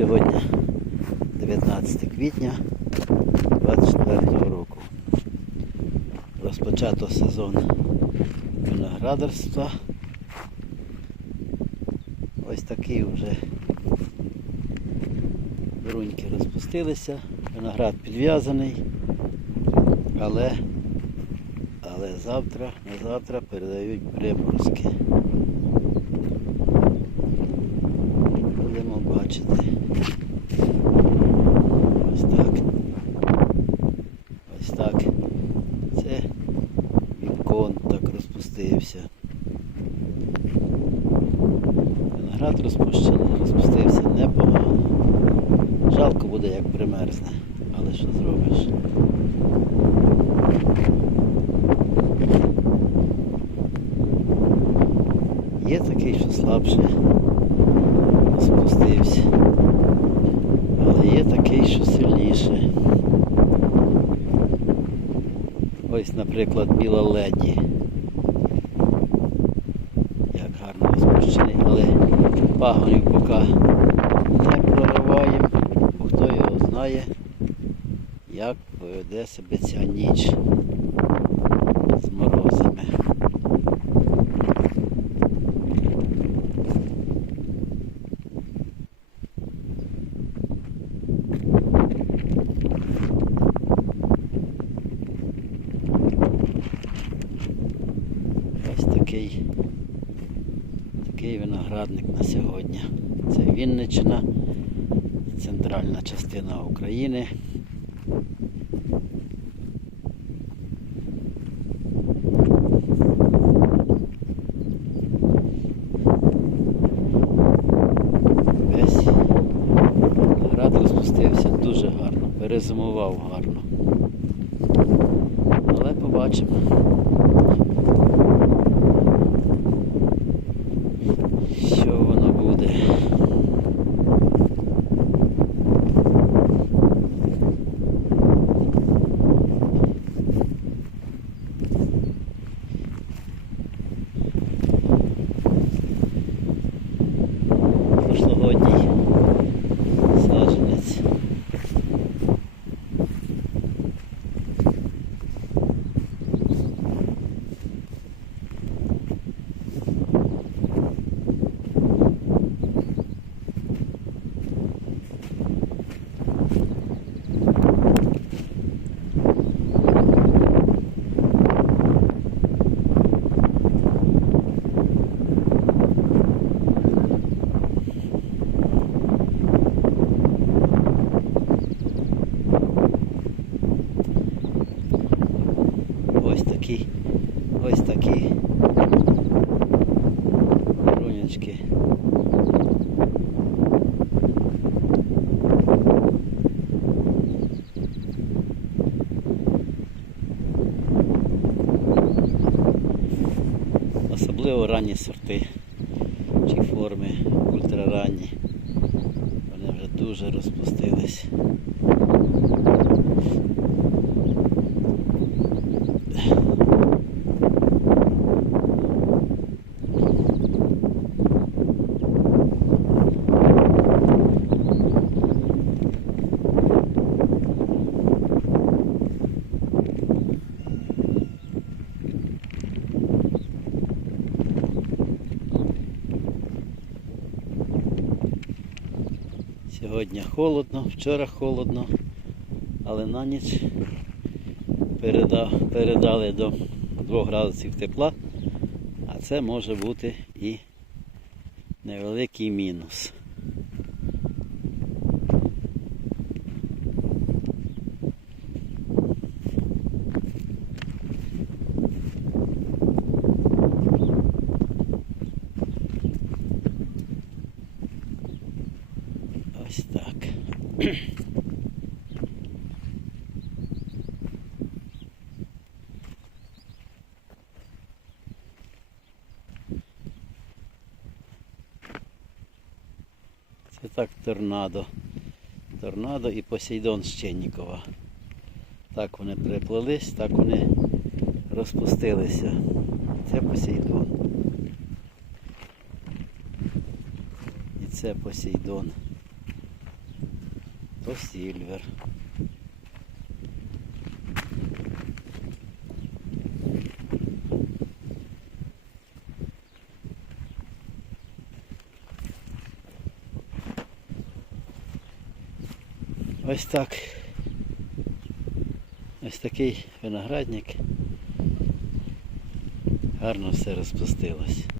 Сьогодні 19 квітня 24 року. Розпочато сезон виноградарства. Ось такі вже бруньки розпустилися, виноград підв'язаний, але, але завтра, на завтра передають приморозки. Будемо бачити. Ось так. Ось так. Це вікон так розпустився. Виноград розпущений, розпустився непогано. Жалко буде, як примерзне, але що зробиш? Є такий, що слабше спустився. Але є такий, що сильніше. Ось, наприклад, біла леді. Як гарно але пагонів поки не прориваємо, бо хто його знає, як поведе себе ця ніч з морозами. Ось такий, такий виноградник на сьогодні. Це Вінниччина, центральна частина України. Весь виноград розпустився дуже гарно, перезимував гарно. Але побачимо. Що воно буде? Такі, ось такі рунячки. Особливо ранні сорти чи форми ультраранні. Вони вже дуже розпустились. Сьогодні холодно, вчора холодно, але на ніч переда- передали до 2 градусів тепла, а це може бути і невеликий мінус. Ось так. Це так торнадо. Торнадо і Посейдон Щеннікова. Так вони приплелись, так вони розпустилися. Це Посейдон. І це Посейдон. Посільвер. Ось так. Ось такий виноградник. Гарно все розпустилось.